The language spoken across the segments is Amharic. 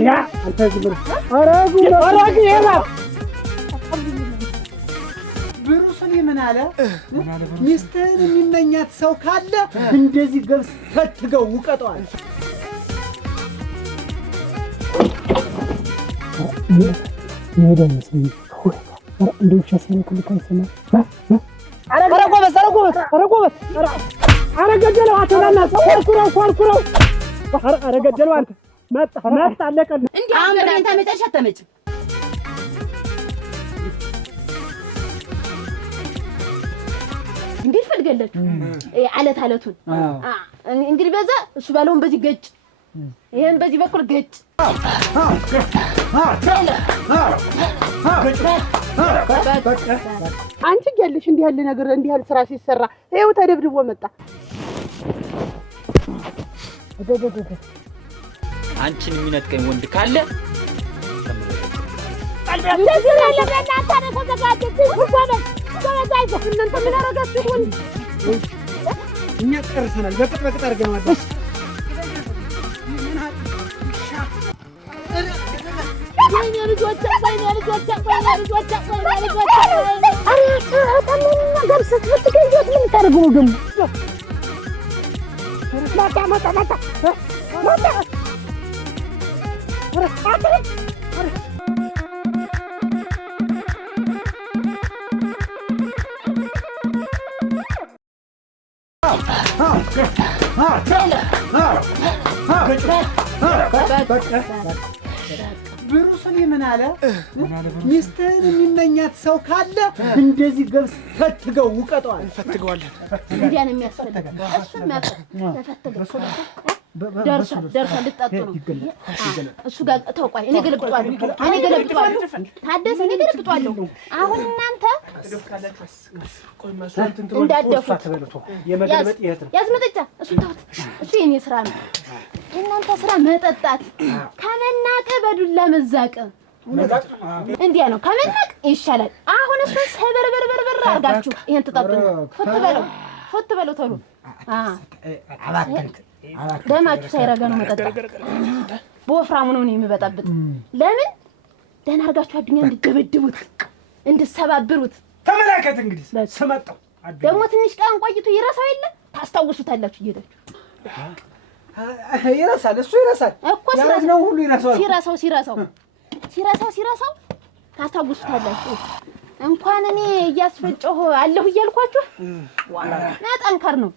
ያ አንተ ዝም አራግ ይሄማ ብሩስን ምን አለ ሚስትህን የሚመኛት ሰው ካለ እንደዚህ ገብስ ፈትገው ውቀጠዋል። ይሄዳልስ እንደው ሸሰነ ከልካይሰማ አረገደለው አተላና ኮርኩረው አረገደለው አንተ መጣ አለቀልህ እንዴ አንተ መጨረሻ ተመጭ እንዴት ፈልገለችሁ አለቱን እንግዲህ በዛ እሱ ባለውን በዚህ ገጭ ይሄን በዚህ በኩል ገጭ አንቺ ያለሽ እንዲህ ያለ ነገር እንዲህ ያለ ስራ ሲሰራ ይሄው ተደብድቦ መጣ። አንቺን የሚነጥቀኝ ወንድ ካለ እኛ ጨርሰናል። በቅጥ አድርገናል። ብሩስን ምን አለ ሚስትህን የሚመኛት ሰው ካለ እንደዚህ ገብስ ፈትገው ውቀጠዋል። እንፈትገዋለን። እንዲያ ነው የሚያስፈልግ። እሱን ተፈትገው ደርሷል ልጠጡ ነው እሱ ጋር ተውቋል። እኔ ገለብጧለሁ ታደሰ እኔ ገለብጧለሁ። አሁን እናንተ እንዳደፉት ያዝመጠጫ እሱ ተውት። እሱ የኔ ስራ ነው። እናንተ ስራ መጠጣት ከመናቅ በዱላ መዛቅ እንዲያ ነው። ከመናቅ ይሻላል። አሁን እሱ ሰበርበርበርበር አድርጋችሁ ይሄን ተጠጡ። ፎት በለው ተሉ ደማችሁ ሳይረጋ ነው መጠጣት። በወፍራሙ ነው የሚበጣብጥ። ለምን ደህና አድርጋችሁ አዱኛ እንድትደበድቡት እንድትሰባብሩት ተመላከት። እንግዲህ ስመጣው ደግሞ ትንሽ ቀን ቆይቶ ይረሳው የለ ታስታውሱታላችሁ እየሄዳችሁ ይረሳል። እሱ ይረሳል እኮ ነው ሁሉ ይረሳል። ሲረሳው ታስታውሱታላችሁ። እንኳን እኔ እያስፈጨሁ አለሁ እያልኳችሁ ጠንከር ነው።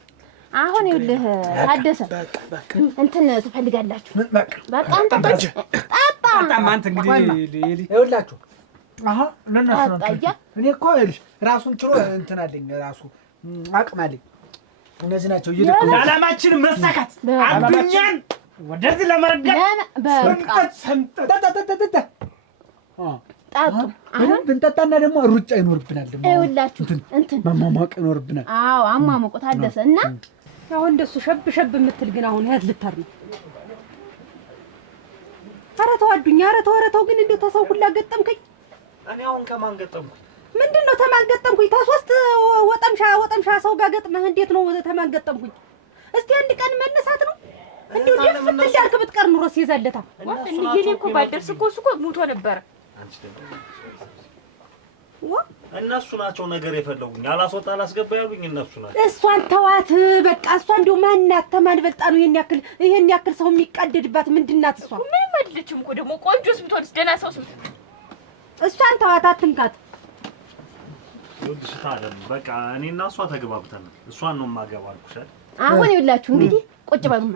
አሁን ይኸውልህ ታደሰ እንትን ትፈልጋላችሁ። በቃ አንተ ጣጣ አንተ እንግዲህ ይኸውላችሁ እኔ እኮ ይኸውልሽ ራሱን ችሎ እንትን አለኝ ራሱ አቅም አለኝ። እነዚህ ናቸው እየደቁ ዓላማችን መሳካት አዱኛን ወደዚህ ለመርዳት ሰምጠ ጣጡ አሁን ብንጠጣና ደግሞ ሩጫ ይኖርብናል። ደግሞ ይኸውላችሁ እንትን ማማማቅ ይኖርብናል። አዎ አማማቁ ታደሰ እና አሁን እንደሱ ሸብ የምትል ግን አሁን ያት ልታር ነው። ኧረ ተው አዱኛ፣ ኧረ ተው ግን እንደው ተሰው ሁላ ገጠምከኝ። እኔ አሁን ከማን ገጠምኩኝ? ምንድነው ተማን ገጠምኩኝ? ታሶስት ወጠምሻ ሰው ጋር ገጥመህ እንዴት ነው ተማን ገጠምኩኝ? እስቲ አንድ ቀን መነሳት ነው እንደው ደፍት እንዳልክ ብትቀር ኑሮ ሲዘለታ እንዴ እኮ ባደርስ እኮ እሱ እኮ ሞቶ ነበር። እነሱ ናቸው ነገር የፈለጉኝ። አላስወጣ አላስገባ ያሉኝ እነሱ ናቸው። እሷን ተዋት በቃ። እሷ እንደው ማናት ተማን በልጣ ነው ይሄን ያክል ሰው የሚቀደድባት ምንድናት? እሷ ምንም አይደለችም እኮ ደግሞ ቆንጆስ ብትሆንስ ደህና ሰው ስም እሷን ተዋት አትንካት። ይኸውልሽ ታዲያ በቃ እኔና እሷ ተግባብተናል። እሷን ነው የማገባው አልኩሽ አይደል? አሁን ይኸውላችሁ እንግዲህ ቁጭ በሉማ።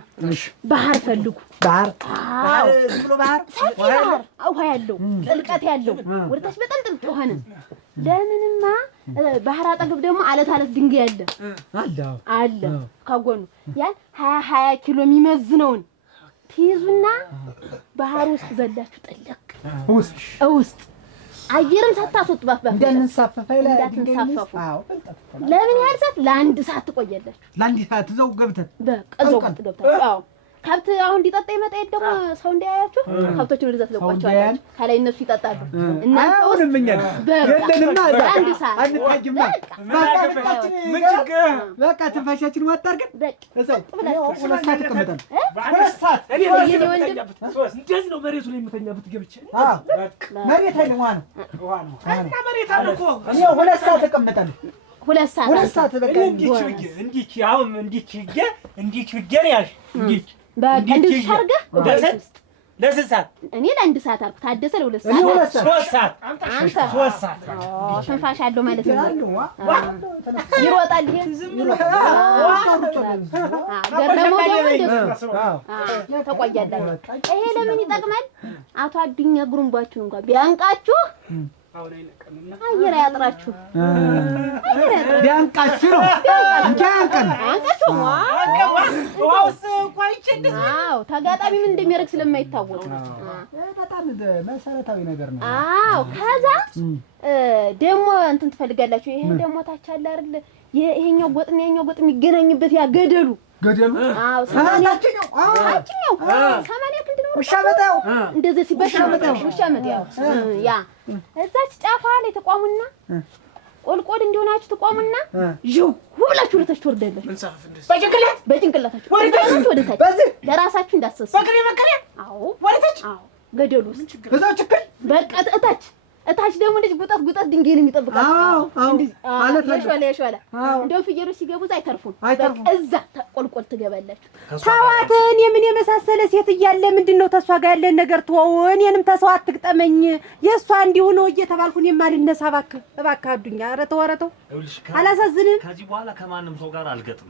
ባህር ፈልጉ። ባህር ዝም ብሎ ባህር ውሃ ያለው ጥልቀት ያለው ወደታች በጣም ጥልቅ የሆነ ለምንማ ባህር አጠገብ ደግሞ አለት ድንጋይ አለ ከጎኑ ያን 20 ኪሎ የሚመዝነውን ትይዙና ባህር ውስጥ ዘላችሁ ጠለቅ ውስጥ አየርም ሳታስወጥባት እንዳንሳፈፍ እንዳትንሳፈፉ። ለምን ያህል ሰዓት? ለአንድ ሰዓት ትቆያላችሁ። ለአንድ ሰዓት እዛው ገብተን በቃ እዛው ገብተን ከብት አሁን እንዲጠጣ ይመጣ ደግሞ ሰው እንዳያያችሁ ከብቶችን ወደዛ ትለቋቸዋለች። ከላይ እነሱ ይጠጣሉ። እናንተ አሁንም እኛ የለንማ አንድ ሰዓት አንታጅማ በቃ ትንፋሻችን ማጣርገን እዛው ሁለት ሰዓት ተቀመጠን። ሁለት ሰዓት እንደዚህ ነው መሬቱ ላይ የምተኛበት ገብቼ መሬት ላይ ውሃ ነው እና መሬት አለ እኮ እኔ ሁለት ሰዓት ተቀመጠን። ሁለት ሰዓት በቃ እንዲህ አሁን እንዲህ ያሽ በቃ እንደዚህ አድርገህ ለስንት ሰዓት? እኔ ለአንድ ሰዓት አልኩ። ታደሰ ለሁለት ሰዓት። ሶስት ሰዓት አንተ 3 ሰዓት ትንፋሽ አለው ማለት ነው። ይሮጣል ይሄ ገረመው ደግሞ እንደሱ ተቆያላችሁ። ይሄ ለምን ይጠቅማል? አቶ አዱኛ ጉሩምባችሁን እንኳን ቢያንቃችሁ አየር ያጥራችሁ ቢያንቃችሁ ነው እንጂ አንቃችሁ ዋውስ እንኳን ይችላል። አዎ ተጋጣሚ ምን እንደሚያደርግ ስለማይታወቅ በጣም መሰረታዊ ነገር ነው። አዎ ከዛ ደግሞ እንትን ትፈልጋላችሁ። ይሄ ደግሞ ታች አለ አይደል? ይሄኛው ጎጥና ያኛው ጎጥ የሚገናኝበት ያ ገደሉ አዎ ሰማንያችኛው 80 ክንድ ነው። ውሻ መጣው እንደዚህ ሲበሻ መጣው ውሻ መጣው ያ እዛች ጫፋ ላይ ተቋሙና ቆልቆል እንዲሆናችሁ ተቋሙና ጅው ሁላችሁ ወደታች ትወርዳላችሁ። በጭንቅላታችሁ ወደታች በዚህ ለራሳችሁ እንዳሰሱ በቀለ አዎ ወደታች አዎ ገደሉ በዛው ችክል በቃ እታች ደግሞ ልጅ ጉጣት ድንጋይ ነው የሚጠብቃችሁ። አዎ ያሽዋላ እንደው ፍየሎች ሲገቡ አይተርፉም። እዛ ቆልቆል ትገባላችሁ። ታዋትን የምን የመሳሰለ ሴት እያለ ምንድነው ተሷ ጋር ያለን ነገር ተወው። እኔንም ተሰው አትግጠመኝ የሷ እንዲሁ ነው እየተባልኩኝ የማልነሳ እባክህ አዱኛ። ኧረ ተው አላሳዝንም። ከዚህ በኋላ ከማንም ሰው ጋር አልገጥም።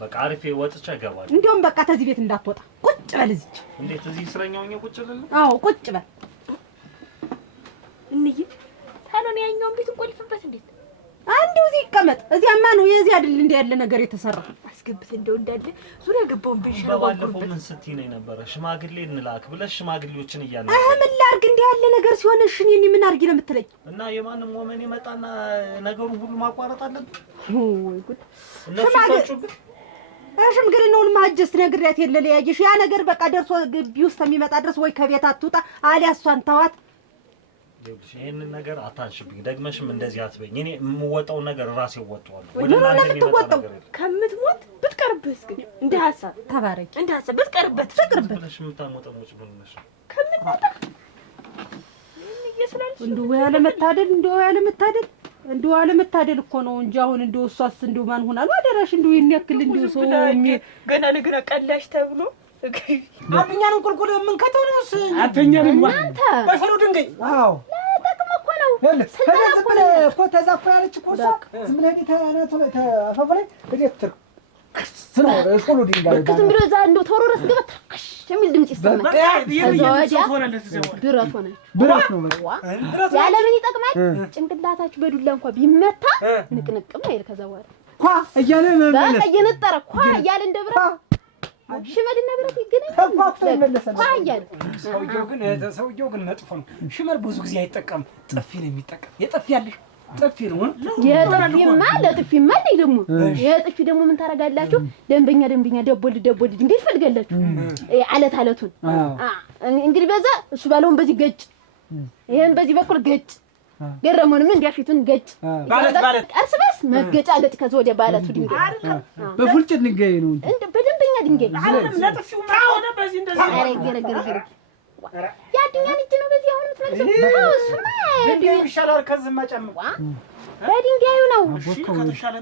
በቃ አሪፌ ወጥቼ እገባለሁ። እንደውም በቃ ከዚህ ቤት እንዳትወጣ ቁጭ በል እዚች። እንዴት እዚህ እስረኛው ነው ቁጭ ልል? አዎ ቁጭ በል እንይ ታሎን ያኛውን ቤት እንቆልፍበት። እንዴት አንዴው እዚህ ይቀመጥ። እዚያማ ነው የዚህ አይደል እንደ ያለ ነገር የተሰራ አስገብት እንደው እንዳለ ዙሪያ ገባውን ብንሽለው ባለፈው ምን ስትይ ነው ነበር? ሽማግሌ እንላክ ብለሽ ሽማግሌዎችን እያለ ምን ላድርግ እንደ ያለ ነገር ሲሆን እሺ እኔ ምን አድርጊ ነው የምትለኝ? እና የማንም ወመን ይመጣና ነገሩን ሁሉ ማቋረጥ አለብን? ወይ ጉድ! እነሱ ይቆጩብን። ሽምግልናውን ማጀስት ነግሬያት የለ ለያየሽ ያ ነገር በቃ ደርሶ ግቢ ውስጥ የሚመጣ ድረስ ወይ ከቤት አትውጣ አሊያ እሷን ተዋት። ይሄንን ነገር አታንሽብኝ። ደግመሽም እንደዚህ አትበኝ። እኔ የምወጣው ነገር ራሴ ወጣዋለሁ። ወደ ማለት ተወጣው ከምትሞት ብትቀርብስ ግን እንደ ሐሳብ ተባረክ እንደ ሐሳብ ብትቀርበት ብለሽ የምታሞጠሞጭ ብለሽ ከምትሞታ እንደው ያለመታደል እኮ ነው እንጂ አሁን እንደው እሷስ እንደው ማን ሆናል አደራሽ እንደው ይሄን ያክል እንደው ሰው ገና ለገና ቀላሽ ተብሎ አብኛን ቁልቁል ምን ከተውነውስ አብኛን እናንተ በፈሩ ድንጋይ አዎ ለጥቅም እኮ ነው። ዝም ብለህ እኮ ተዛኩ ያለች እኮ እሷ ዝም ብለህ ተፈፈለኝ እዴት ስኖር እኮ ነው ድንጋይ ዝም ብሎ እዛ እንደው ተወረረስ ገባ ተከሽ የሚል ድምጽ ይሰማል። ብረት ነው በቃ ያለ ምን ይጠቅማል? ጭንቅላታችሁ በዱላ እንኳን ቢመታ ንቅንቅም አይል ከዛ በኋላ ኳ እያለ በቃ እየነጠረ ኳ እያለ እንደ ብረት ሽመልና ብረት ይገናኛል። ሰውየው ግን መጥፎ ነው። ሽመል ብዙ ጊዜ አይጠቀም። ጥፊ ነው የሚጠቀም። የጥፊ ያለሽ ጥፊ ነው። የጥፊማ ለጥፊማ ላይ ደግሞ የጥፊ ደግሞ ምን ታረጋላችሁ? ደንበኛ ደቦል ድንጋይ ትፈልጋላችሁ። አለቱን እንግዲህ በዛ እሱ ባለውን በዚህ ገጭ፣ ይሄን በዚህ በኩል ገጭ፣ ገረመውንም እንዲያፊቱን ገጭ። ባለት እርስ በርስ መገጫገጭ ከዛ ወዲያ ባለቱ ድንጋይ በፉልጭት ድንጋይ ነው እንዴ በደንበኛ ድንጋይ አይደለም። ለጥፊው ማሆነ በዚህ እንደዚህ ገረገረ ያድኛን እጅ ነው በዚህ አሁን የምትመልሰው። ድንጋዩ ይሻላል ከዚህ ማጨምቁ በድንጋዩ ነው። እሺ ከተሻለ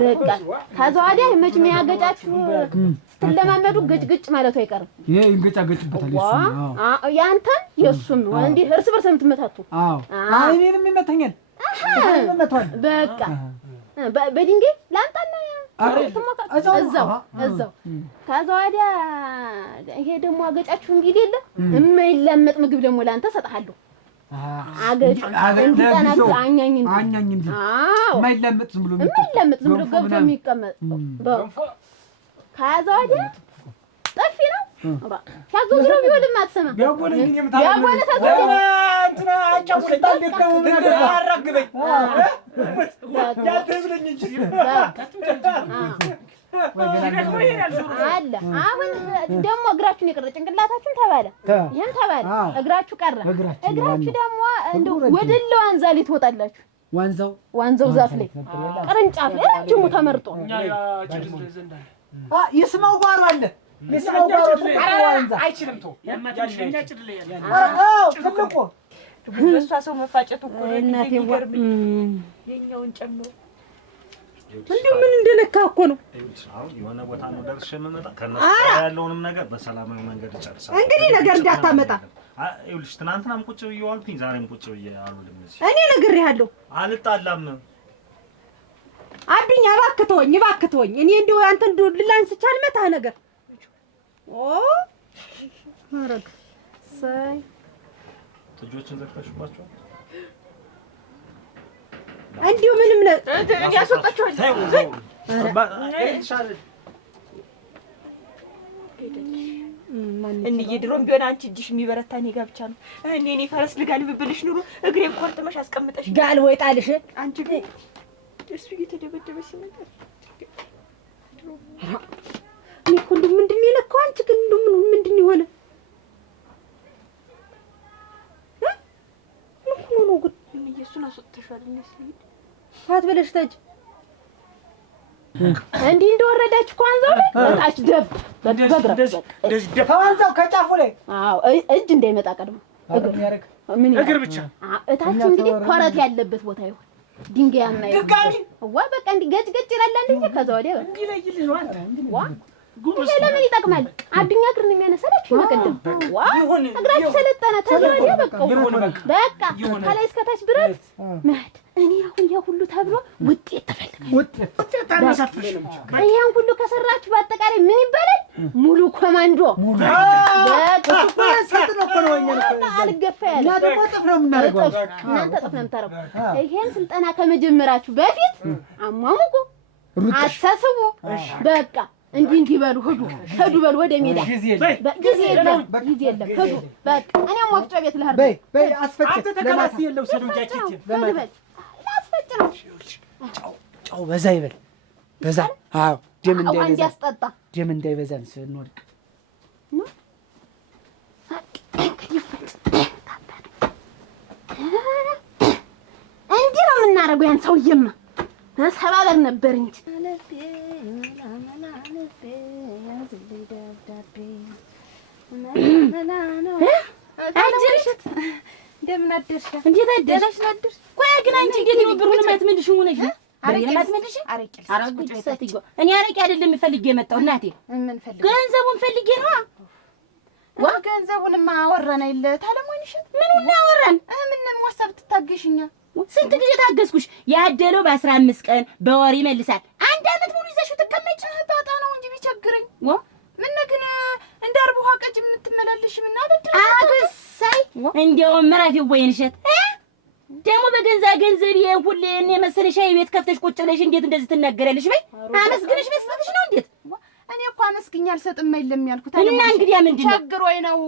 በቃ ከዛ ወዲያ መቼም ያገጫችሁ ስትለማመዱ ገጭ ማለቱ አይቀርም። ይሄ ይንገጫገጭበታል። እሱ ያንተን የእሱም እንዲህ እርስ በርስ የምትመታቱ። አዎ እኔንም ይመታኛል። በቃ በድንጋይ ላንጣና እዛው ከዛ ወዲያ ይሄ ደግሞ አገጫችሁ እንግዲህ የለ የማይላመጥ ምግብ ደግሞ ላንተ ሰጥሃለሁ። አገጭ እንዲጣናት አኛኝ እንጂ የማይላመጥ ዝም ብሎ ገብቶ የሚቀመጥ ከዛ ወዲያ ጠፊ ነው። ሲያዞዝረው ቢሆንም አትሰማ እንትና አጫውለኝ ታልደከሙ ምን አራግበኝ ያተብለኝ እንጂ አለ አሁን ደግሞ እግራችሁን ይቀር ጭንቅላታችሁን ተባለ ይሄን ተባለ እግራችሁ ቀረ እግራችሁ ደግሞ እንደው ወደለ ዋንዛ ሊትወጣላችሁ ዋንዛው ዛፍ ላይ ቅርንጫፍ ረጅሙ ተመርጦ ይስማው ጓሮ አለ ይስማው ጓሮ ዋንዛ አይችልም ተው ያማታሽኛ ጭድለ ያለ ትልቁ በሷ ሰው መፋጨቱ እኮ እናቴ የኛውን ጨምሮ እንዴ ምን እንደነካ እኮ ነው አሁን የሆነ ቦታ ነው ደርሼ የምመጣ ከነሱ ያለውንም ነገር በሰላማዊ መንገድ ይጨርሳል እንግዲህ ነገር እንዳታመጣ ይኸውልሽ ትናንትናም ቁጭ ብዬ ዋልኩኝ ዛሬም ቁጭ ብዬ አሉልኝ እኔ ነግሬሃለሁ አልጣላም አዱኛ እባክህ ተወኝ እኔ እንደው አንተ እንደው ልላንስቻ አልመታህ ነገር ማረግ ሳይ ልጆችን ዘግተሽባቸው እንዲሁ ምንም ነው ያስወጣችኋል እንዬ ድሮም ቢሆን አንቺ እጅሽ የሚበረታ እኔ ጋር ብቻ ነው እኔ ፈረስ ልጋልብብልሽ ኑሮ እግሬን ቆርጥመሽ አስቀምጠሽ ጋል ወይ ጣልሽ አንቺ ግን እሱ እየተደበደበ ሲመጣ እኔ እኮ እንደው ምንድን ነው የነካው አንቺ ግን እንደው ምንድን ነው የሆነ ምን ነው ግን እሱን አስወጥተሻል እንዴ አትበለሽ ታጅ እንዲህ እንደወረዳችሁ ኳንዛው ላይ ወጣች ደብ እንደዚህ ደብ ከዋንዛው ከጫፉ ላይ አዎ እጅ እንዳይመጣ ቀድሞ እግር ብቻ እታች እንግዲህ ኮረት ያለበት ቦታ ይሆን ድንጋያማ ድጋሚ በቃ እንዲህ ገጭ ይላል እንዴ ከዛ ወዲያ በቃ ይለይልህ ነው አንተ ይሄ ለምን ይጠቅማል አዱኛ እግርን የሚያነሳላችሁ መቀደም እግራችሁ ሰለጠነ ተወዲያ በቃ ከላይ እስከታች ብረት ማድ እኔ አሁን ያ ሁሉ ተብሎ ውጤት ተፈልጋለሁ ውጤት አናሳፍሽ ይሄን ሁሉ ከሰራችሁ በአጠቃላይ ምን ይባላል ሙሉ ኮማንዶ በቃ ሰጥ ነው እኮ ነው አልገፋ ያለ እና ደግሞ ጥፍ ነው የምናደርገው እናንተ ጥፍ ነው የምታረጉ ይሄን ስልጠና ከመጀመራችሁ በፊት አሟሙቁ አሳስቡ በቃ እንዲህ በሉ ሄዱ በሉ ወደ ሜዳ ጊዜ የለም ሄዱ በቃ እኔም ወፍጮ ቤት ልሄድ በይ አስፈጭ አንተ ተከላስ የለው ሰዶጃችት ለማለት አስፈጭ ነው ጫው በዛ ይበል በዛ አዎ ደም እንዳይበዛን ስንወድቅ እንዲህ ነው የምናደርገው ያን ሰውዬማ ሰባበር ነበር እንጂ አጅርሽት እንደምን አደርሽ እንዴት አደረሽ ናድር ቆይ ግን አንቺ እንዴት ነው ብሩን ማትመልሽ ሆነሽ ነው አረቄ ማትመልሽ አረቄ ሰትዮ እኔ አረቄ አይደለም ፈልጌ የመጣው እናቴ ምን ፈልጌ ገንዘቡን ፈልጌ ነው ገንዘቡንማ አወራን አይደል ታለሞኝሽ ምኑን ያወራን ምንም ወሰብ ትታገሽኛ ስንት ጊዜ ታገዝኩሽ ያደለው በ15 ቀን በወር ይመልሳል አንድ አመት ሙሉ ይዘሽው ትከመጭ ጣጣ ነው እንጂ ቢቸግረኝ ምን ግን እንዳርቡ ሀቀጅ የምትመላለሽ ምን አበድር አገሳይ እንደው ምራት ይወይንሸት ደግሞ በገንዛ ገንዘብ ይሄን ሁሉ እኔ መሰለሽ ቤት ከፍተሽ ቁጭ ብለሽ እንዴት እንደዚህ ትናገራለሽ በይ አመስግነሽ መስጠትሽ ነው እንዴት እኔ እኮ አመስግኛ አልሰጥም አይደለም ያልኩት እና እንግዲህ ምንድነው ቸግሮኝ ነው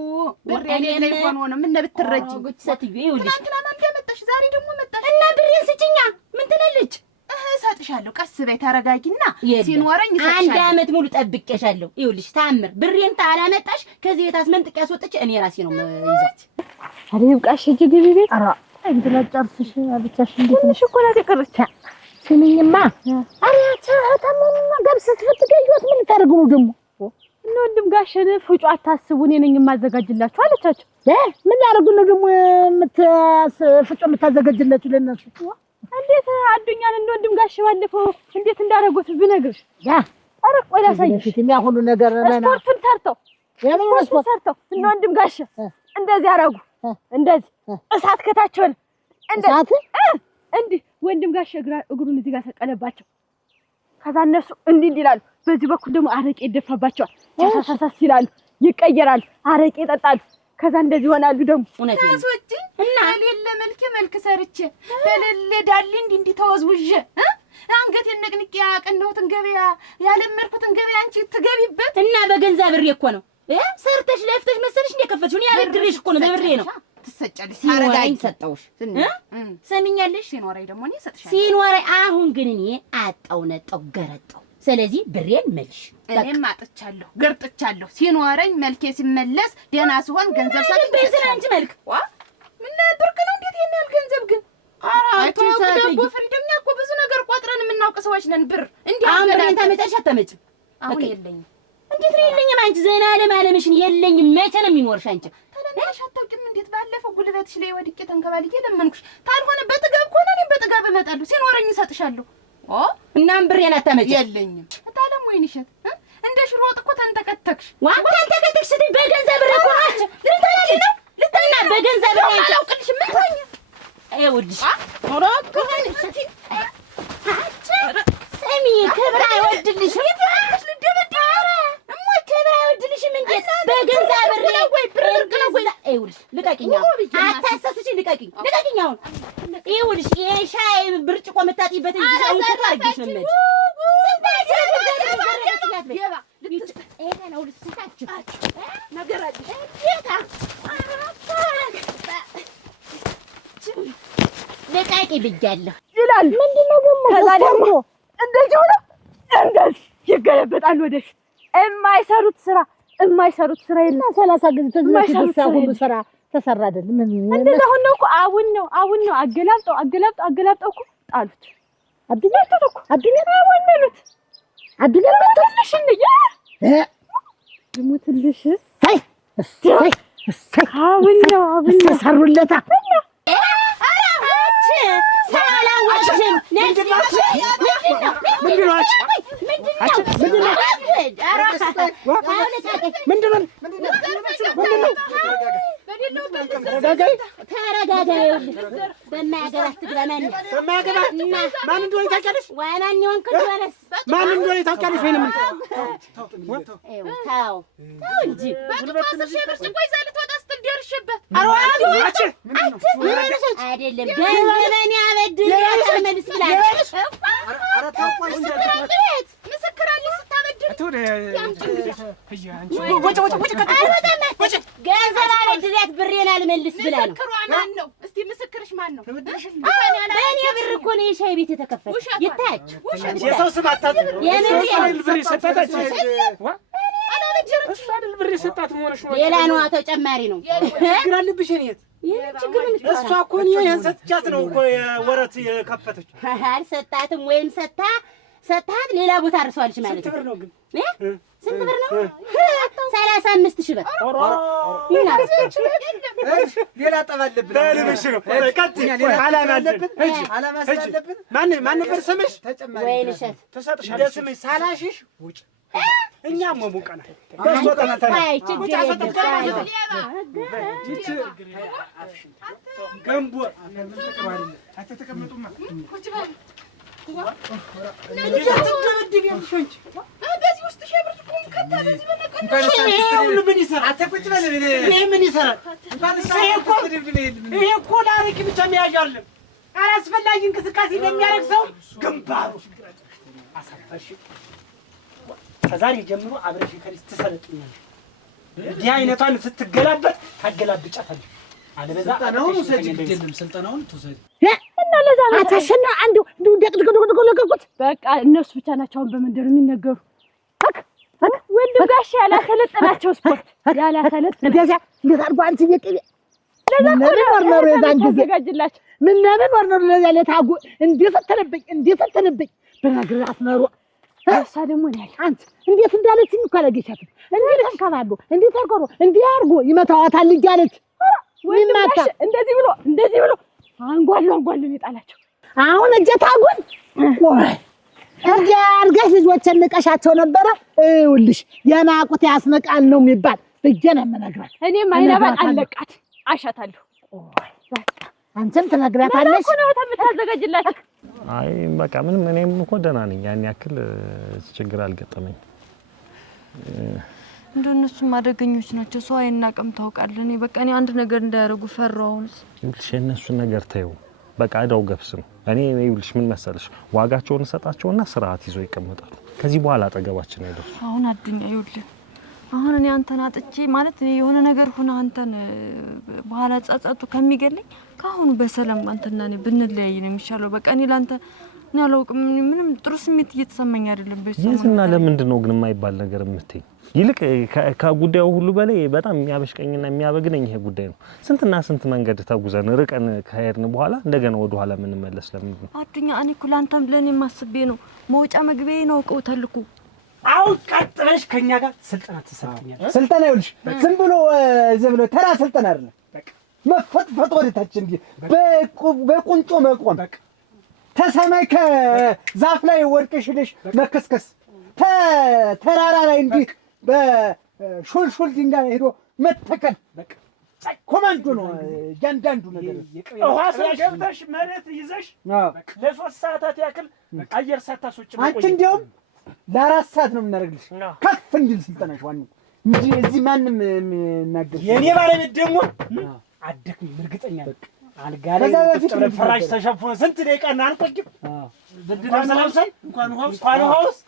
ብር የሌለኝ ሆኖ ምን ብትረጂ ሰትዬ ይኸውልሽ ትናንትና ማንደ መጣሽ ዛሬ ደግሞ መጣሽ እና ብሬን ስጭኛ ምን ትላለች እሰጥሻለሁ ቀስ በይ ተረጋጊና ሲኖረኝ እሰጥሻለሁ አንድ አመት ሙሉ ጠብቄሻለሁ ይኸውልሽ ታምር ብሬን ታላመጣሽ ከዚህ ቤት አስመንጥቄ ያስወጥቼ እኔ ራሴ ነው ይዛት አሬ ብቃሽ እጅ ግቢ ቤት አራ እንትና ጨርስሽ አብቻሽ እንዴት ትንሽ እኮ ናት የቀረች ስሚኝማ አሪያታ ተመኑና ገብስ ስትገዩት ምን ታርጉ ነው ደግሞ እና ወንድም ጋሸን ፍጩ አታስቡ እኔ ነኝ የማዘጋጅላችሁ አለቻቸው ምን ያርጉ ነው ደግሞ ፍጩ የምታዘጋጅላችሁ ለነሱ እንዴት አዱኛን እንደ ወንድም ጋሽ ባለፈው እንዴት እንዳደረጉት ብነግርሽ ኧረ ቆይ ላሳይሽ ሁሉ ነገር ስፖርቱን ሰርተው እንደ ወንድም ጋሽ እንደዚህ አደረጉ እንደዚህ እሳት ከታቸውን እንደዚህ እንዲህ ወንድም ጋሽ እግሩን እዚህ ጋር ሰቀለባቸው ከዛ እነሱ እንዲህ ይላሉ በዚህ በኩል ደግሞ አረቄ ይደፋባቸዋል ሳሳሳስ ይላሉ ይቀየራሉ አረቄ ይጠጣሉ ከዛ እንደዚህ ይሆናሉ ደግሞ እውነት ነው ታስወጪኝ እና ለሌለ መልክ ሰርቼ ለሌለ ዳሊ እንዲህ ተወዝውዤ አንገቴን ነቅንቄ ያቀነሁትን ገበያ ያለመርኩትን ገበያ አንቺ ትገቢበት እና በገንዘብ ብሬ እኮ ነው ሰርተሽ ለፍተሽ መሰለሽ እንደከፈትሽ እኔ ያበድሬሽ እኮ ነው በብሬ ነው ትሰጫለሽ። ሳረጋኝ ሰጠውሽ ሰሚኛለሽ? ሲኖረኝ ደግሞ እኔ ሰጥሻለሁ። ሲኖረኝ አሁን ግን እኔ አጣው ነጠው ገረጠው። ስለዚህ ብሬን መልሽ። እኔም አጥቻለሁ ገርጥቻለሁ። ሲኖረኝ መልኬ ሲመለስ ደህና ሲሆን ገንዘብ ሰጥቼ በዚህ አንቺ መልክ ምን ብርቅ ነው? እንዴት ይሄን ያህል ገንዘብ ግን? አራቱ ደግሞ ፍሪደም እኮ ብዙ ነገር ቆጥረን የምናውቅ ሰዎች ነን። ብር እንዴ አሁን ታመጫሽ አታመጭም? አሁን የለኝም። እንዴት ነው የለኝም? አንቺ ዘና ለማለምሽን የለኝም። መቼ ነው የሚኖርሽ አንቺ? ተለማሽ አታውቂም? እንዴት ባለፈው ጉልበትሽ ላይ ወድቄ ተንከባልዬ ለመንኩሽ። ታልሆነ በጥጋብ ከሆነ እኔም በጥጋብ እመጣለሁ። ሲኖረኝ እሰጥሻለሁ። እናም ብሬን አታመጭም? የለኝም። ታለም ወይን ይሸት እንደ ሽሮ ወጥ እኮ ተንተከተክሽ። ተንተከተክሽ ስትይ በገንዘብ ብር እኮ ነች። ልታላሽ ነው ልታና በገንዘብ ብር ነች። አውቅልሽ ምን ሆኝ ይኸውልሽ ሮክህን ስሚ፣ ክብር አይወድልሽም። እሞይ ክብር አይወድልሽም። እንዴት በገንዘብ ብር ነው ወይ ብርቅ ነው ወይ? ይኸውልሽ ልቀቂኝ፣ አታሰስሽኝ፣ ልቀቂኝ፣ ልቀቂኝ። አሁን ይኸውልሽ የሻይ ብርጭቆ የምታጥይበት እንጂ ሻውን ኮት አድርጌሽ ነው የምልሽ። ልቀቂ ብያለሁ ይላል። ምንድነው ደግሞ? ከዛ ደግሞ እንደዚህ ሆነ እንደዚህ ይገለበጣል ወደፊት። የማይሰሩት ስራ የለም። 30 ጊዜ ተዝመሽ ስራ ተሰራ አይደል? ምን እንደዛ ሆነ እኮ አሁን ነው አገላብጠው እኮ ጣሉት። አዱኛ አወነሉት። አዱኛ ትንሽ እንዴ ድሙትልሽ አሁን ነው ሰሩለታ አይደለም ገንዘበኔ አበድሬሽ መልስ ብላለች። ምስክር አለ ስታበድር ገንዘብ አበድሬያት ብሬን አልመልስ ብላ ነው። ምስክሯ ማን ነው? እስቲ ምስክርሽ ማን ነው? በእኔ ብር እኮ ነው የሻይ ቤት የተከፈተ። ይታያችሁ የሰው ስም አታጥሩ። ሌላ ነዋ ተጨማሪ ነው። ችግር አለብሽ እኔ እሷ እኮ እኔ ይሄን ሰጥቻት ነው እኮ የወረት የከፈተች። አልሰጣትም ወይም ሰጣት ሌላ ቦታ አርሷልሽ ማለት ነው። ስንት ብር ነው ግን? ስንት ብር ነው? 35,000 ብር። ሌላ ጠብ አለብን። ለልብሽ ነው ዓላማ አለብን። ማን ነበር ስምሽ? ወይን እሸት ትሰጥሻለሽ። ስምሽ ሳላሽሽ ውጭ እኛም ሞሙቀና ገንቦ አትተቀመጡማ በዚህ ውስጥ ሸብር ከታ በዚህ ምን ይሰራል? ምን ይሰራል? ይሄ እኮ ለአረቂ ብቻ መያዣ አለ። አላስፈላጊ እንቅስቃሴ ለሚያደርግ ሰው ግንባሩ አሳፋሽ። ከዛሬ ጀምሮ አብረሽ ከሪስ ትሰለጥኛለሽ። እንዲህ አይነቷን ስትገላበጥ ታገላብጫታለሽ። አለበዛ ስልጠናውን ትወሰጂ እና ለዛ ነው አታሸና አንዱ ደቅደቅደቅደቅደቅኩት። በቃ እነሱ ብቻ ናቸው አሁን በመንደሩ የሚነገሩ። ወንድ ጋሽ ያላሰለጠናቸው ስፖርት ያላሰለጠናቸው እንደዛ እንዴት አድርጎ አንቺ ይቅር ለዛ ነው የዛን ጊዜ ዘጋጅላችሁ ምን ነበር ነው ለዛ ለታጉ እንዴት በነግራት ኖሮ እሷ ደግሞ ነው አንተ እንዴት እንዳለችኝ እኮ አላገሻትም። እንዴት ተንከባሎ እንዴት አርጎ ይመታዋታል እያለች ወይማታ እንደዚህ ብሎ አንጓሉ ይጣላቸው። አሁን እጀታጉን ወይ እንዴ አርገሽ ልጆችን ንቀሻቸው ነበረ። ይኸውልሽ የናቁት ያስነቃል ነው የሚባል ብዬ ነው የምነግራት። እኔም አይናባል አለቃት አሻታለሁ። አንቺም ትነግራታለሽ እኮ ነው ተምታዘጋጅላችሁ። አይ በቃ ምንም እኔም እኮ ደህና ነኝ። ያን ያክል ችግር አልገጠመኝ። እንደነሱም አደገኞች ናቸው። ሰው አይናቀም ታውቃለህ። እኔ በቃ እኔ አንድ ነገር እንዳያደርጉ ፈራውንስ። ይኸውልሽ የእነሱን ነገር ተይው በቃ እዳው ገብስ ነው። እኔ ይኸውልሽ ምን መሰለሽ ዋጋቸውን ሰጣቸውና ስርዓት ይዘው ይቀመጣሉ። ከዚህ በኋላ አጠገባችን አይደርሱ። አሁን አዱኛ ይኸውልህ አሁን እኔ አንተን አጥቼ ማለት የሆነ ነገር ሆነ አንተን በኋላ ጻጻቱ ከሚገለኝ ካሁኑ በሰላም አንተና እኔ ብንለያይ ነው የሚሻለው። በቃ እኔ ላንተ እኔ አላውቅም ምንም ጥሩ ስሜት እየተሰማኝ አይደለም። ይስና ለምንድን ነው ግን የማይባል ነገር የምትይ? ይልቅ ከጉዳዩ ሁሉ በላይ በጣም የሚያበሽቀኝና የሚያበግነኝ ይሄ ጉዳይ ነው። ስንትና ስንት መንገድ ተጉዘን ርቀን ከሄድን በኋላ እንደገና ወደ ኋላ የምንመለስ ለምንድን ነው? አዱኛ እኔ እኮ ላንተም ለኔ ማስቤ ነው መውጫ መግቢያዬ ነው አውቀውታል እኮ። አሁን ቀጥለሽ ከኛ ጋር ስልጠና ትሰጥኛለሽ። ስልጠና ይኸውልሽ ዝም ብሎ ተራ ስልጠና አይደለም። በቃ መፈጥፈጥ ወደታች እንጂ በቁንጮ መቆም በቃ ተሰማይ ከዛፍ ላይ ወድቀሽ ሄደሽ መከስከስ ተራራ ላይ እንዲህ በሹልሹል ድንጋይ ሄዶ መተከል በቃ ኮማንዶ ነው እያንዳንዱ ነገር። ውሃ ገብተሽ መሬት ይዘሽ ለ3 ሰዓታት ያክል አየር ሳታስወጪ ነው። አንቺ እንዲያውም ለ4 ሰዓት ነው የምናደርግልሽ ከፍ እንዲል ስልጠናሽ ዋናው እንጂ እዚህ ማንም የሚናገር የኔ ባለቤት ደግሞ አደክም እርግጠኛ ነኝ። አልጋ ላይ ፍራሽ ተሸፍኖ ስንት ደቂቃ እና አንቆይም። እንኳን ሰላምሰን እንኳን ውሃ ውስጥ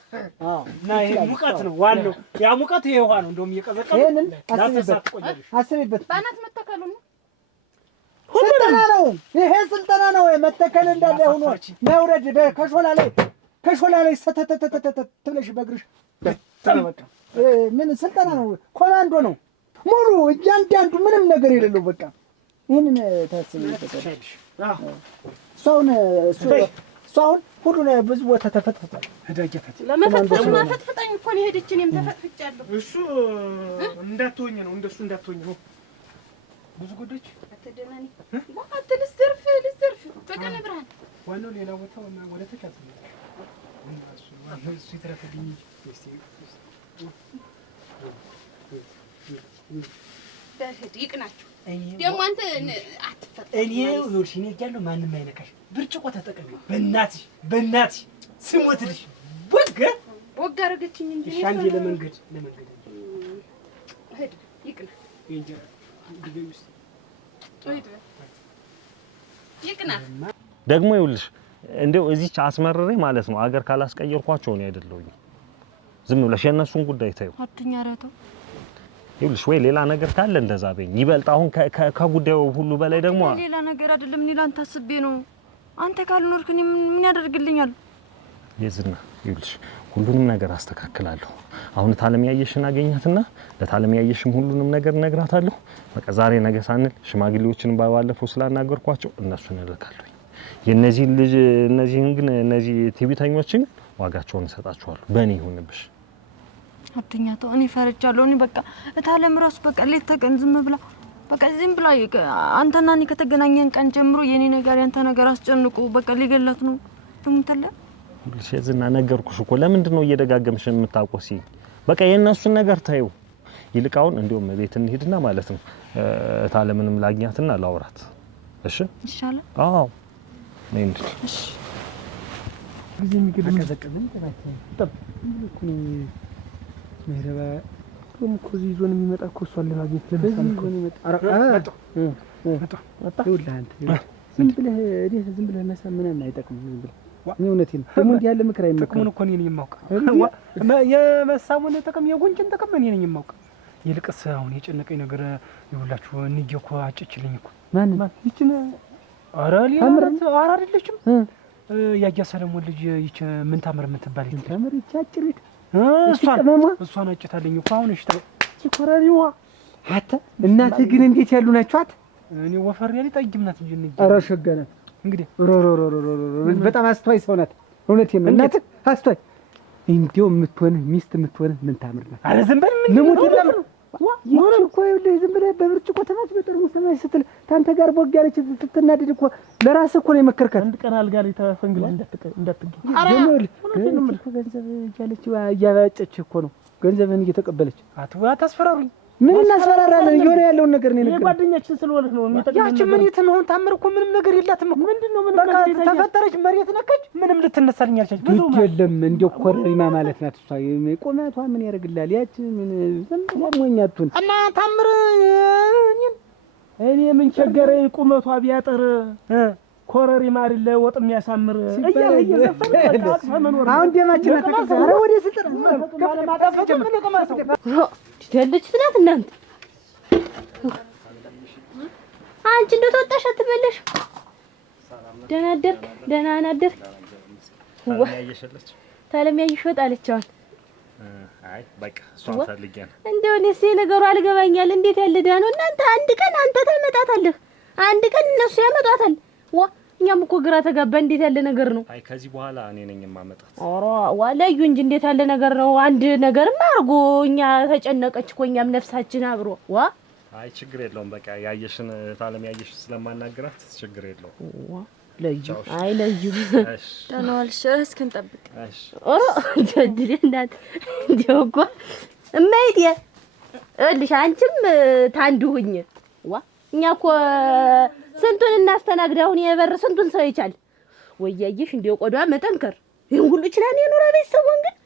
እና ይሄ ሙቀት ነው ዋናው። ያ ሙቀት ይሄ ውሃ ነው እንደውም እየቀዘቀዘ ይሄንን አስቢበት። ባናት መተከሉ ነው ስልጠና ነው ይሄ ስልጠና ነው። መተከል እንዳለ ሆኖ መውረድ ከሾላ ላይ ሰተተተተተ ትለሽ በእግርሽ በቃ ምን ስልጠና ነው? ኮማንዶ ነው ሙሉ እያንዳንዱ ምንም ነገር የሌለው በቃ ይሄንን ታስቢበት። እሷን ሁሉ ብዙ ቦታ ተፈጥፍቷል። ህዳጀፈት ለመፈጥፈጠኝ እኮ ነው ሄደች። እኔም ተፈጥፍቻለሁ። እሱ እንዳትሆኝ ነው እንደሱ እንዳትሆኝ ነው። ብዙ ጉዶች አትደናኒ ልዘርፍ በቀን ብርሃን ዋናው ሌላ ቦታ ወደ ተካት ነው እሱ ይተረፈልኝ በህድ ይቅናችሁ። ደግሞ አንተ አትፈጥ እኔ ወርሽኔ ያለው ማንም አይነካሽ። ብርጭቆ ተጠቅሚ በእናትሽ ስሞትልሽ ወጋ አረገችኝ እንጂ ሻንዲ ለመንገድ ህድ ይቅና እንጀራ ግዴውስ ይቅና ደግሞ ይኸውልሽ እንደው እዚች አስመረሬ ማለት ነው አገር ካላስቀየርኳቸው ነው አይደለሁኝ። ዝም ብለሽ የነሱን ጉዳይ ታዩ አዱኛ ረተው ይኸውልሽ ወይ ሌላ ነገር ካለ እንደዛ በይኝ። ይበልጥ አሁን ከጉዳዩ ሁሉ በላይ ደግሞ ሌላ ነገር አይደለም። እኔ ላንተ አስቤ ነው። አንተ ካልኖርክ እኔ ምን ያደርግልኛል? የዝና ይኸውልሽ ሁሉንም ነገር አስተካክላለሁ። አሁን ታለም ያየሽን አገኛትና ለታለም ያየሽም ሁሉንም ነገር ነግራታለሁ። በቃ ዛሬ ነገ ሳንል ሽማግሌዎችን ባለፈው ስላናገርኳቸው እነሱን እልካለሁ። እነዚህ ቲቪተኞችን ዋጋቸውን እሰጣቸዋለሁ። በእኔ ይሁንብሽ አዱኛ ተው። እኔ ፈርቻለሁ። እኔ በቃ እታለም ራሱ በቃ ሌት ተቀን ዝም ብላ አንተና እኔ ከተገናኘን ቀን ጀምሮ የኔ ነገር ያንተ ነገር አስጨንቁ በቃ ሊገላት ነው ትምተለ ለሽዝና ነገርኩሽ እኮ ለምንድን ነው እየደጋገምሽ የምታቆሲ? በቃ የነሱን ነገር ታዩ። ይልቃውን እንደውም ቤት እንሂድና ማለት ነው እታለምንም ላግኛትና ላውራት። እሺ ይሻላል። አዎ ነኝ። እሺ ጊዜ የሚገድም ተዘቀዘኝ ተባለ እኮ መረባ እኮ ዚዞን የሚመጣ እኮ እሷን ለማግኘት ለምሳሌ እኮ የሚመጣ መጣ ዝም ብለህ መሳመን አይጠቅም። ዝም ብለህ እኔ እውነቴን ነው ደግሞ እንዲህ ያለ ምክር አይመከርም። ጥቅሙን እኮ እኔ ነኝ የማውቀው። የመሳሙን ጥቅም የጉንጭን ጥቅም እኔ ነኝ የማውቀው። ይልቅስ አሁን የጨነቀኝ ነገር ይኸውላችሁ እንዬ እኮ አጭችልኝ እኮ ማን ይችን ኧረ አይደለችም ያያ ሰለሞን ልጅ ይች ምን ታምር የምትባል ይች ታምር ይች አጭሪት እሷን አጭታለኝ እኮ አሁን እሺ ሲኮራሪዋ አታ እናትህ ግን እንዴት ያሉ ናቸው? እኔ ወፈር ያለ ጠይም ናት እንጂ እንጂ ኧረ ሸጋ ናት። እንግዲህ በጣም አስተዋይ ሰው ናት። እውነቴን ነው እናትህ አስተዋይ እንዴው የምትሆን ሚስት የምትሆን ምን ታምር ናት። ኧረ ዝም በል ምን ልሙት ይላል ይቺ እኮ ይኸውልህ ዝም ብለህ በብርጭቆ ተማች በጠርሙስ ተማች ስትል ታንተ ጋር ቦግ ያለች ስትናደድ እኮ ለራስህ እኮ ነው የመከርካት። አንድ ቀን አልጋ ላይ ተፈንግላ እንዳትገኝ ገንዘብ እያለች እያባጨች እኮ ነው ገንዘብህን እየተቀበለች። አታስፈራሩኝ። ምን እናስፈራራለን? እየሆነ ያለውን ነገር ነው የነገርኩህ። ጓደኛችን ስለሆነች ነው የሚጠቅመን። ያቺ ምን የትምሆን ታምር እኮ ምንም ነገር የላትም እኮ። ምንድነው ምን ተፈጠረች መሬት ነከች ምንም ልትነሳልኝ አልቻለች። ብዙ የለም እንደው ኮረሪማ ማለት ናት እሷ። ቆመቷ ምን ያደርግላል? ያቺ ምን ዝም ብላ ሞኛቱን እና ታምር እኔ ምን ቸገረኝ ቁመቷ ቢያጠር ኮረሪማ አይደለ ወጥ የሚያሳምር እያለ እየዘፈነ በቃ አቅፈ መኖር አሁን ደማችን ተከፈተ። ኧረ ወደ ስልጠና ማጣፈጥ ምን ቀማሰው ትልጅ ትናት እናንተ አንቺ እንደው ተወጣሽ አትበለሽ። ደህና አደርክ? ደህና አደርክ? ታለሚያይሽ ወጣለችዋል። አይ በቃ እሷን ፈልጌ ነው። እንደው እኔስ ነገሩ አልገባኛል። እንዴት ያለ ዳ ነው እናንተ? አንድ ቀን አንተ ታመጣታለህ፣ አንድ ቀን እነሱ ያመጣታል። ዋ እኛም እኮ ግራ ተጋባ። እንዴት ያለ ነገር ነው? አይ ከዚህ በኋላ እኔ ነኝ የማመጣት። ኧረ ዋለዩ እንጂ እንዴት ያለ ነገር ነው? አንድ ነገርማ አድርጎ እኛ ተጨነቀች እኮ እኛም ነፍሳችን አብሮ ዋ አይ ችግር የለውም። በቃ ያየሽን ታለም ያየሽ ስለማናገራት ችግር የለውም። ለዩ አይ ለዩ እሺ ደህናዋል። እስኪን ጠብቅ። እሺ ኦሮ እንደት እንዲያውቋ እማይት እልሽ አንቺም ታንዱኝ ዋ እኛ እኮ ስንቱን እናስተናግዳውን የበር ስንቱን ሰው ይቻል ወያየሽ እንዲው ቆዳ መጠንከር ይሄን ሁሉ ይችላል የኖራ ቤተሰቡን ግን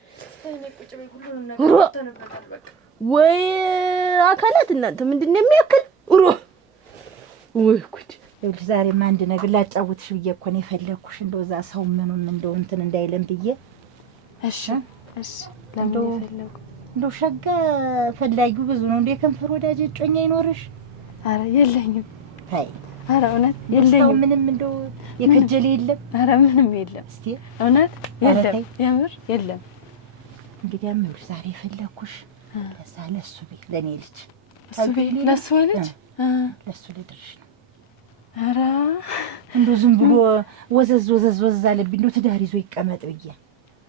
እኔ ቁጭ በይ ሁሉን ነገር ተነበታል በቃ ወይ አካላት እናንተ ምንድነው የሚያክል ኡሮ ወይ ጉድ ይኸውልሽ ዛሬማ አንድ ነገር ላጫውትሽ ብዬ እኮ ነው የፈለኩሽ። እንደው እዛ ሰው ምኑም እንደው እንትን እንዳይለም ብዬ። እሺ ለምን የፈለኩ እንደው ሸጋ ፈላጊው ብዙ ነው። እንደ ከንፈር ወዳጅ እጮኛ ይኖርሽ? ኧረ የለኝም። ታይ ኧረ እውነት ሰው የለኝም። ምንም እንደው የከጀለ የለም? ኧረ ምንም የለም። እስቲ እውነት የለም፣ የምር የለም። እንግዲህ አምልሽ ዛሬ የፈለኩሽ ለሱ ቤት ለኔ ልጅ እሱ ቤት ለሱ ልጅ ለሱ ልድርሽ ነው። ኧረ እንደው ዝም ብሎ ወዘዝ አለብኝ። እንደው ትዳር ይዞ ይቀመጥ ብዬ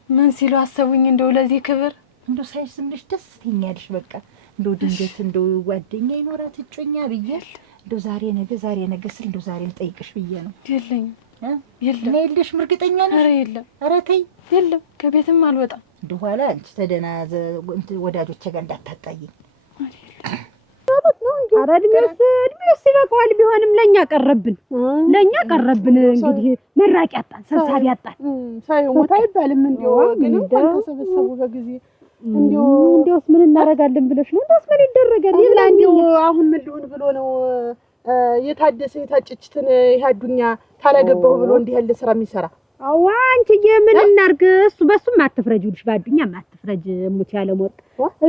ምን ሲሉ አሰቡኝ። እንደው ለዚህ ክብር እንደው ሳይሽ ዝም ብለሽ ደስ ትኛለሽ። በቃ እንደው ድንገት እንደው ጓደኛ ይኖራት እጮኛ ብዬ እንደው ዛሬ ነገ ስል እንደው ዛሬ ልጠይቅሽ ብዬ ነው። የለኝም የለም። ነው የለሽም? እርግጠኛ ነሽ? ኧረ የለም። ኧረ ተይ የለም። ከቤትም አልወጣም። እንደው ኋላ አንቺ ተደናዘ ወዳጆቼ ጋር እንዳታጣይኝ። ኧረ እድሜውስ ይበቃዋል። ቢሆንም ለኛ ቀረብን እንግዲህ መራቂ ያጣን ሰብሳቢ ያጣን ሳይሞት አይባልም። እንደው ግን እንኳን ተሰበሰቡ በጊዜ እንደውስ ምን እናደርጋለን ብለሽ ነው? እንደውስ ምን ይደረጋል? ይብላ እንደው አሁን ምን ልሁን ብሎ ነው የታደሰ የታጨችትን ያዱኛ ታላገባው ብሎ እንዲህ ያለ ስራ የሚሰራ? አዋ አንቺዬ ምን እናርግ? እሱ በሱም አትፍረጅ ይልሽ፣ ባዱኛም አትፍረጅ። ሙት ያለ ሞት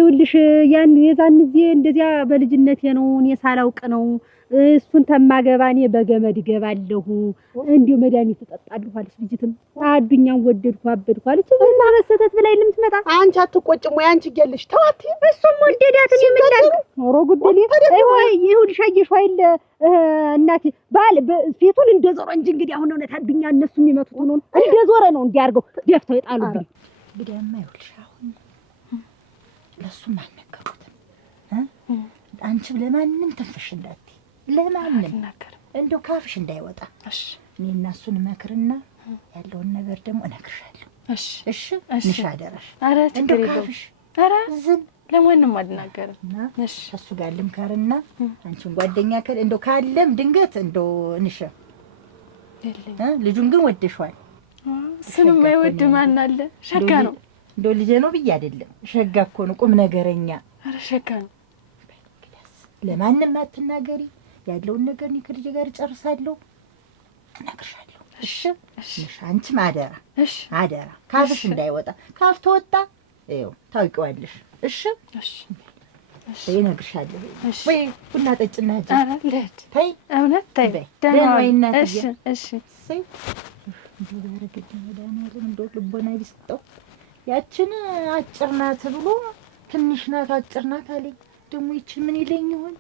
ይልሽ ያን የዛን ጊዜ እንደዚያ በልጅነቴ ነው እኔ ሳላውቅ ነው እሱን ተማገባኔ በገመድ ገባለሁ እንዲሁ መድኃኒት ተጠጣለሁ አለች። ልጅትም አዱኛን ወደድኩ አበድኩ አለች። እና መሰተት ብላይ ልምትመጣ አንቺ አትቆጭም ወይ? አንቺ ገልሽ ተዋት። እሱም ወደዳት እኔ ምን ላድርግ? ኖሮ ጉድሌ ወይ ይሁንሽ አየሽ አይደል እናቴ ባል ፊቱን እንደዞረ እንጂ እንግዲህ አሁን እውነት አዱኛ እነሱ የሚመቱት ነው እንደዞረ ነው እንዲያርገው ደፍተው ይጣሉብኝ። እንግዲህማ ይኸውልሽ አሁን ለሱም አልነገሩትም። አንቺ ለማንም ትንፍሽ እንዳትዪ ለማንም እንደው ካፍሽ እንዳይወጣ። እሺ እኔ እና እሱን መክርና ያለውን ነገር ደግሞ እነግርሻለሁ። እሺ እሺ እሺ አደረሽ። ኧረ ችግር የለውም። ኧረ ዝም ለማንም አልናገርም። እሺ እሱ ጋር ልምከርና አንቺን ጓደኛ ከል እንደው ካለም ድንገት እንደው እንሽ ልጁን ግን ወደሽዋል። እሱንም አይወድ ማን አለ? ሸጋ ነው። እንደው ልጄ ነው ብዬ አይደለም ሸጋ እኮ ነው፣ ቁም ነገረኛ። ኧረ ሸጋ ነው። ለማንም አትናገሪ። ያለውን ነገር እኔ ከልጄ ጋር እጨርሳለሁ፣ እነግርሻለሁ። እሺ እሺ አንቺም አደራ። እሺ አደራ ካፍሽ እንዳይወጣ። ካፍ ተወጣ ይኸው ታውቂዋለሽ። እሺ እሺ እሺ እነግርሻለሁ። ወይ ቡና ጠጭና ሂጂ። ኧረ ልሂድ። ተይ እውነት ተይ። ደህና ወይ እናትዬ? እሺ እሺ እሰይ እንደው ባረገኝ መድኃኒዓለም እንደው ልቦና ቢሰጠው። ያችን አጭር ናት ብሎ ትንሽ ናት አጭር ናት አለኝ። ደግሞ ይችን ምን ይለኝ ይሆን?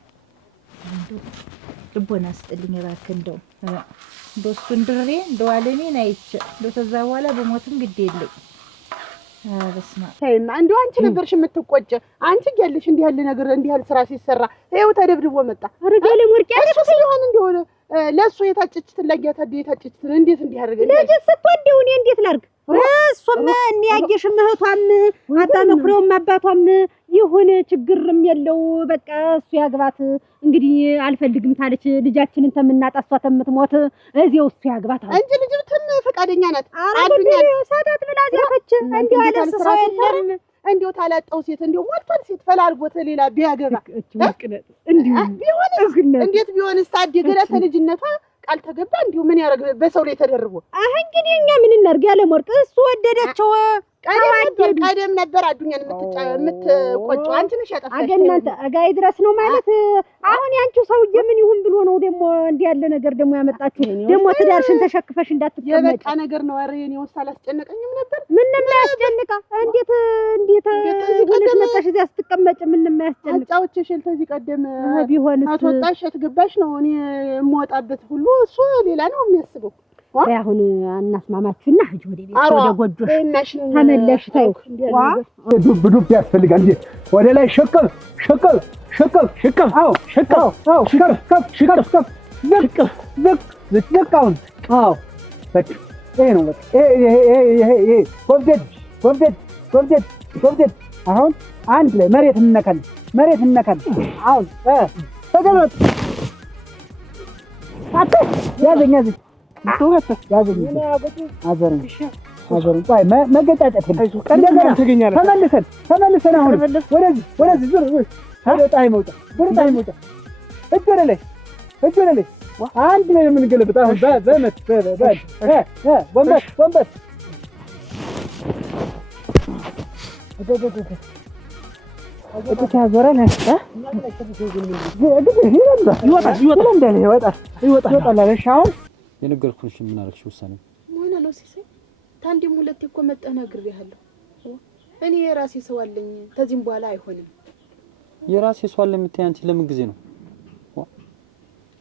እንደው ልቦና ስጥልኝ እባክህ። እንደው እሱን ድሬ እንደው አለሜን አይቼ እንደው ከዛ በኋላ በሞትም ግድ የለኝ። በስመ አብ ተይማ፣ እንደው አንቺ ነበርሽ የምትቆጭ። አንቺ እያለሽ እንዲህ ያለ ነገር እንዲህ ያለ ስራ ሲሰራ ይኸው ተደብድቦ መጣ። አረጋለ ወርቅ እሱ ሲሆን እንደሆነ ለእሱ የታጨችትን ለጊያታዲ የታጨችትን እንዴት እንዲህ ያደርገ ልጅ ስትወደው እኔ እንዴት ላድርግ? እሱም እኔ ያየሽም እህቷም አታመክረውም አባቷም ይሁን ችግርም የለው በቃ እሱ ያግባት። እንግዲህ አልፈልግም ታለች ልጃችንን ተምናጣ እሷ ተምትሞት እዚያው እሱ ያግባት እንጂ ልጅብትም ፈቃደኛ ናት። አዱኛ ሳታት ብላ ዚያፈች እንዲህ አለ ሰው የለም እንዲው ታላጣው ሴት እንዲው ሞልቷል ሴት ፈላልጎት ሌላ ቢያገባ ወርቅነት እንዲሁ ቢሆንስ እንዴት ቢሆንስ ታደገ ለልጅነቷ ቃል ተገባ እንዲሁ ምን ያረግ በሰው ላይ ተደርቦ እንግዲህ እኛ ምን እናርግ ያለ ወርቅ እሱ ወደዳቸው ቀደም ነበር አዱኛን የምትቆጨው አንቺ ነሽ ያጠፋሽ አገናንተ አጋይ ድረስ ነው ማለት አሁን ያንቺው ሰውዬ ምን ይሁን ብሎ ነው ደግሞ እንዲህ ያለ ነገር ደግሞ ያመጣችሁ ደግሞ ትዳርሽን ተሸክፈሽ እንዳትቀመጪ የበቃ ነገር ነው አረ የኔ ወሳ አላስጨነቀኝም ነበር ምን ያስጨንቃ እንዴት ሆነሽ መጣሽ እዚያ ስትቀመጪ ምን ያስጨንቃ አጫውቼሽ ተዚህ ቀደም ቢሆንስ አትወጣሽ አትገባሽ ነው እኔ የምወጣበት ሁሉ እሱ ሌላ ነው የሚያስበው አሁን አናስማማችሁና ሂጂ ወደ ቤት ወደ ጎጆሽ ተመለሽ ታዩ ዱብ ያስፈልጋል እንዴ ወደ ላይ ሽቅብ አዎ ሽቅብ ዝቅ አሁን አዎ በቃ ይሄ ነው በቃ ይሄ ጎብደድ አሁን አንድ ላይ መሬት እንነካለን አሁን ተገለጥ ያዘኝ ያዘኝ አዘርን ቆይ መገጣጠት ተመልሰን አሁን ወደዚህ ዙር ፀሐይ መውጫ እጅ ወደ ላይ አንድ ላይ የምንገለብጥ አሁን ጎንበስ ያዞረን ይወጣል አሁን የነገርኩሽ ምን አደረግሽ ውሳኔ ምን ነው ሲሰይ ታንዲም ሁለቴ እኮ መጣህ ነግሬሃለሁ እኔ የራሴ ሰው አለኝ ከዚህም በኋላ አይሆንም የራሴ ሰው አለ የምትይ አንቺ ለምን ጊዜ ነው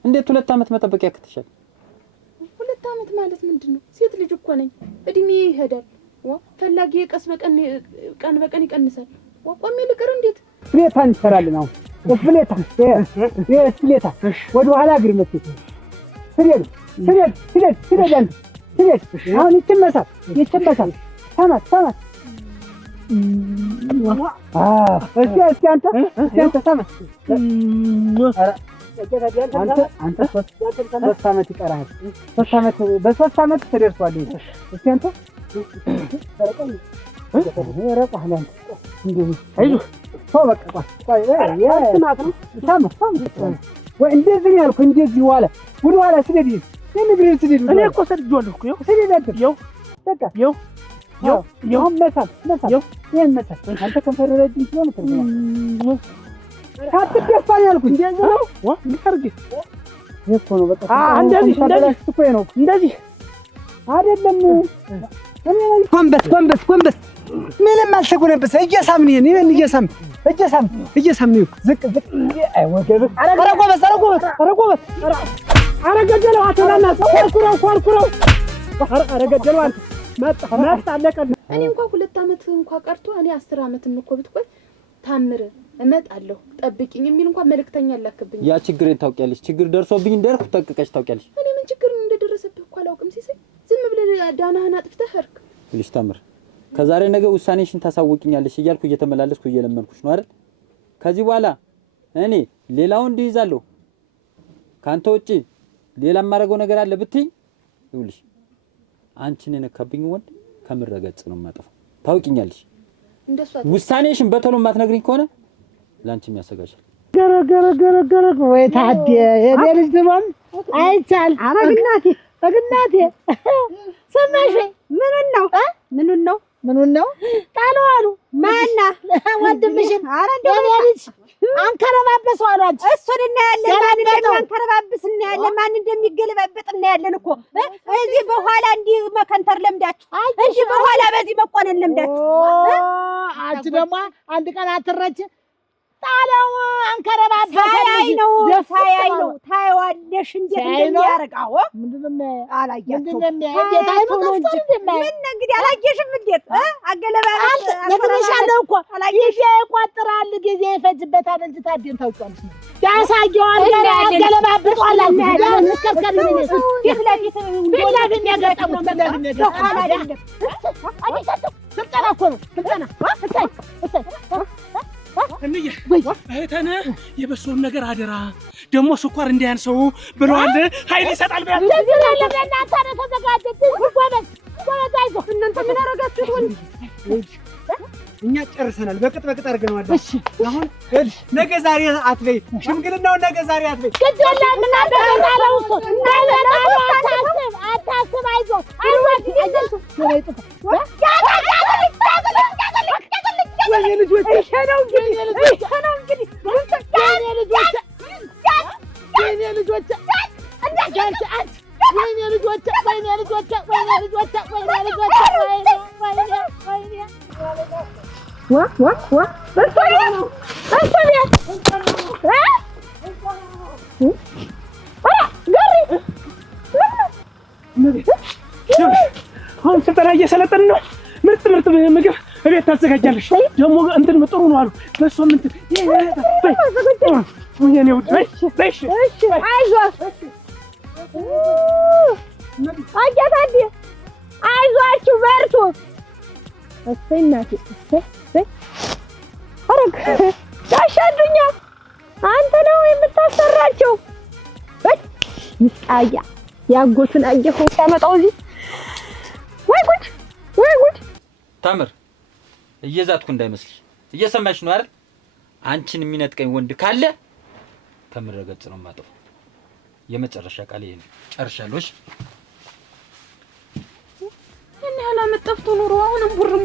እንዴት 2 አመት መጠበቅ ያክትሻል 2 አመት ማለት ምንድነው ሴት ልጅ እኮ ነኝ እድሜ ይሄዳል ፈላጊ ቀን በቀን ይቀንሳል ቆሜ ልቅር እንዴት ፍሌታ እንሰራለን አሁን ፍሌታ ወደ ኋላ እግር መስጠት ስደድ አሁን ይችመሳል ሰማት እስኪ አንተ ሰማት አንተ 3 አመት ይቀርሃል 3 አመት በ3 አመት ተደርሷል እስኪ አንተ ረቀህ እንዴ አይዞህ በቃ ቆይ ወይ እንደዚህ ያልኩ እንደዚህ ወደ ኋላ ስደድ እኔ እኮ ሰድጆልህ እኮ ይኸው በቃ ይኸው መሳል ይሄን መሳል አንተ ከፈረደኝ ስለሆነ ተርጉማ ካትደፋኝ ያልኩኝ እንደዚህ ነው እንዲርግ እኮ ነው በቃ እንደዚህ እኮ ነው እንደዚህ አይደለም ጎንበስ ምንም አልተጎነበሰ እየሳምን ይሄን እየሳምን ዝቅ አይወገብህ ኧረ ጎበዝ ኧረ ገደለው አተናና ኮርኩረው ኧረ ገደለው አንተ መጣ አለቀልህ እኔ እንኳን 2 አመት እንኳን ቀርቶ እኔ 10 አመት እኮ ብትቆይ ታምር እመጣለሁ ጠብቂኝ የሚል እንኳን መልእክተኛ አላከብኝ ያ ችግሬን ታውቂያለሽ ችግር ደርሶብኝ እንደርኩ ተቀቀሽ ታውቂያለሽ እኔ ምን ችግር እንደደረሰብህ እኮ አላውቅም ሲሰይ ዝም ብለህ ዳናህን አጥፍተህ ሄድክ ልጅ ታምር ከዛሬ ነገ ውሳኔሽን ታሳውቂኛለሽ እያልኩ እየተመላለስኩ እየለመንኩሽ ነው አይደል ከዚህ በኋላ እኔ ሌላው እንዲይዛለሁ ካንተ ውጪ ሌላ ማረገው ነገር አለ ብትይ ይውልሽ አንቺን የነካብኝ ወንድ ከምረገጽ ነው ማጠፋው ታውቂኛለሽ እንደሷ ውሳኔሽን በቶሎ ማትነግሪኝ ከሆነ ላንቺም ያሰጋሻል ገረ ወይ ታዲያ የኔ ልጅ ድሮም አይቻል አረግናቴ ሰማሽ ምኑን ነው ጣለዋሉ ማና ወንድምሽን አረ እንደው ልጅ አንከረባበሰው አሏት እሱን እናያለን ማን እንደሚያንከረባብስ እናያለን ማን እንደሚገለባበጥ እናያለን እኮ እዚህ በኋላ እንዲህ መከንተር ለምዳችሁ እንጂ በኋላ በዚህ መቆነን ለምዳችሁ አንቺ ደግሞ አንድ ቀን አትረች ጣለው አንከረባበሰ ሳያይ ነው ታይዋለሽ እንዴት እንደሚያረጋው ምንድነው አላያችሁ ምን እንግዲህ አላየሽም እንዴት አገለባበጥ ነግሬሻለሁ እኮ ጊዜ ይቆጥራል ጊዜ ይፈጅበታል እንጂ ታዲያን ታውቂዋለሽ ያሳየዋል አገለባበጧል ያንን ከከልኝ ይፍላፊት ቢላግ የሚያጋጣው ነው አይደለም ስልጠና እኮ ነው ስልጠና እንዴ አይተነ የበሶን ነገር አደራ ደሞ ስኳር እንዳያንሰው ብለዋል ኃይል ይሰጣል ብለው ለእናንተ ነው ተዘጋጀት ጎበዝ አይዞህ እናንተ ምን አረጋችሁት እኛ ጨርሰናል። በቅጥ አድርገናል። እሺ አሁን ነገ ዛሬ አትበይ፣ ሽምግልናውን ነገ ዛሬ አትበይ። አታስብ፣ አይዞህ ወይኔ ልጆች አሁን ስልጠና እየሰለጠንን ነው። ምርጥ ምግብ እቤት ታዘጋጃለሽ። ደግሞ እንትን ጥሩ ነው አሉ። በሷም እንትን የኔ ውድ በሽ አይዟችሁ በርቱ። እሰይ እናቴ እሰይ። አረግ ታሻዱኛ አንተ ነው የምታሰራቸው። ይስቃያ ያጎቱን አየኸው ሲያመጣው እዚህ ወይ ጉድ ታምር እየዛትኩ እንዳይመስልሽ። እየሰማሽ ነው አይደል? አንቺን የሚነጥቀኝ ወንድ ካለ ከምድረ ገጽ ነው የማጠፋው። የመጨረሻ ቃል ይሄ ነው። ጨርሻለሁ። እሺ እኔ አላመጣፍቶ ኑሮ አሁንም ቡርም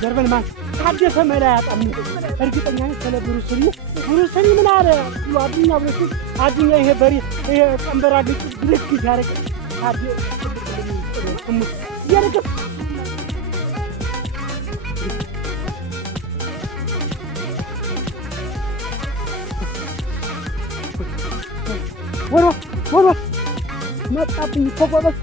ጀርበን ማን ታደሰ መላ ያጣም እርግጠኛ ነኝ። ስለ ብሩስሊ ምን አለ ብሎ አዱኛ ብሎ አዱኛ ይሄ በሬ ይሄ ቀንበራ ልጅ ልክ ያረቀ ታዲያ ያረቀ ወሮ መጣብኝ እኮ ጎበዝ።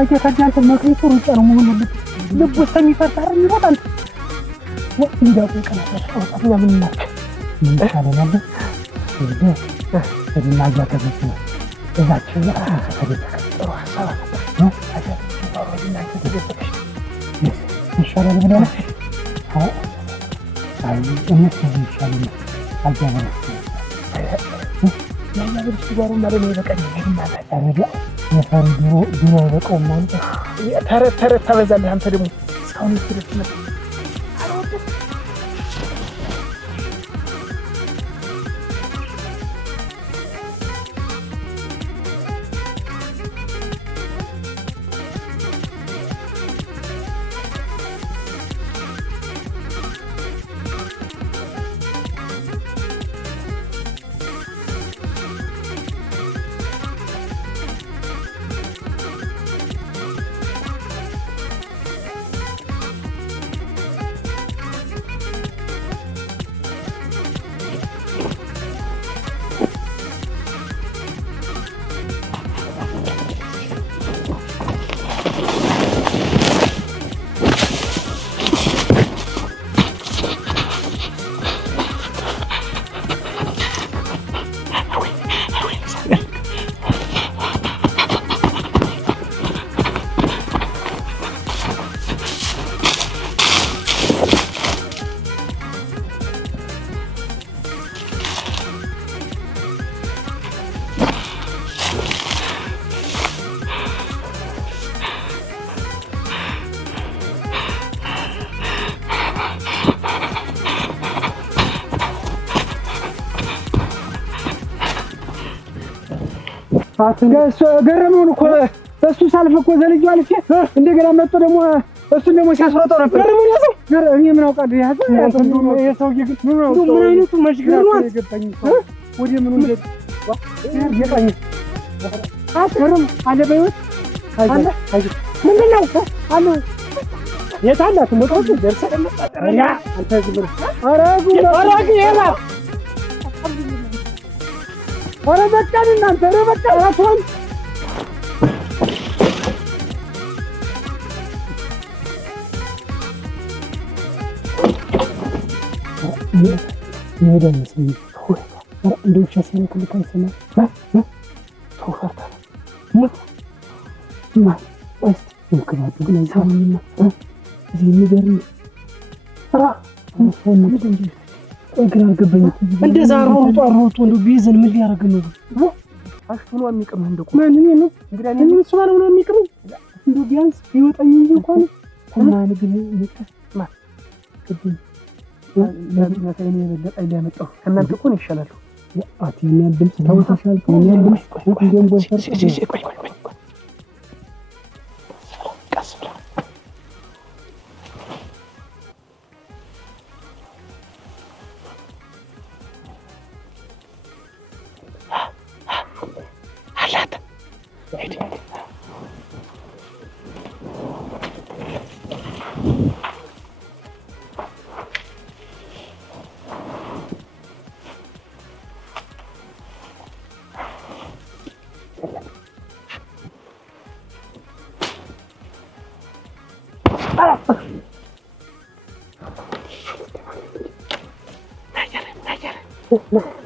አያታችሁ መክሊቱ ሩጫ ነው መሆን ያለበት። ልብ ውስጥ የሚፈርታር ይወጣል። ወንዳው ቀናታ ወጣኛ ምን እናክ ምን ይሻለናል? እኔና አያታችሁ እዛችሁ ጥሩ ሀሳብ ነው። አያታችሁ ባሮድና ተደበቀሽ ይሻላል ብለና አይ እነሱ ይሻላል አጃበለ ያያብርሽ ጋር ማለት ነው። በቀኝ ይሄድናል አረጋ የፈሪ ድሮ በቀው ማለት ተረት ተበዛለህ አንተ ደግሞ እስካሁን ይስደስ ነው። እሱ ገረመውን እኮ እሱ ሳልፍ እኮ ዘልዬው አልፌ እንደገና መጥቶ ደግሞ እሱን ደግሞ ሲያስወጣው ነበር። ገረመውን ያዘው። እኔ ምን አውቃለሁ? ያዘው የሰውዬ ግን ምን አይነቱ መሽግራት የገባኝ ወደ ምኑ እንደት ይቀኝ አስገርም አለ በይወት አለ ምንድን ነው አለ የት አላት ሞቶች ደርሰህ ያ አንተ ዝም አረጉ ይላ ኧረ በቃ እናንተ ኧረ በቃ አትሆን ይሄዳል መስሎኝ እንደው ሸሰነ ከልካይ ሰማ ተውፈርታ ወይስ ይከባዱ ግን አይሰማኝና እዚህ የሚገርም ራ ሆነ እግራ ገበኝ እንደዛ ሮጦ እንደው ቢይዘን ምን ሊያደርግ ነው? አሽቶ ነው የሚቀመው እንደው ማንንም ነው እንግዲህ እኔ እሱ ባለው ነው የሚቀመው እንደው ቢያንስ ይወጣኝ እንጂ እንኳን ማን ግን ማ ግድ ለምሳሌ እኔ የበለጠ ሊያመጣው ከእናንተ እኮ ነው ይሻላል። አቲኛ ድምጽ ታውታሻል ከኛ ድምጽ እንደም ጎንፈር ቆይ ቀስ ብላ አላት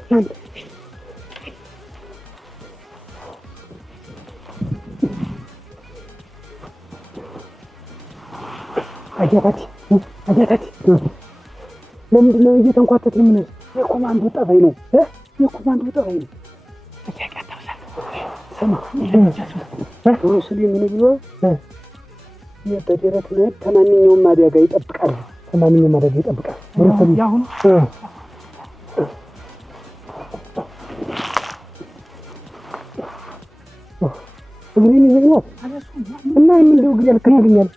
ሄድ አጃታቲ ለምንድን ነው እየተንኳተት ምን የኮማንዶ ጠባይ ነው የኮማንዶ ጠባይ ነው። ሰማ ሩስሊ ምን ብሎ የበደረት ነው ከማንኛውም አደጋ ይጠብቃል። ከማንኛውም አደጋ ይጠብቃል። ሩስሊ ያሁን እግሬን ይዘኛል እና ምን እንደው ግል ያልከተልኛል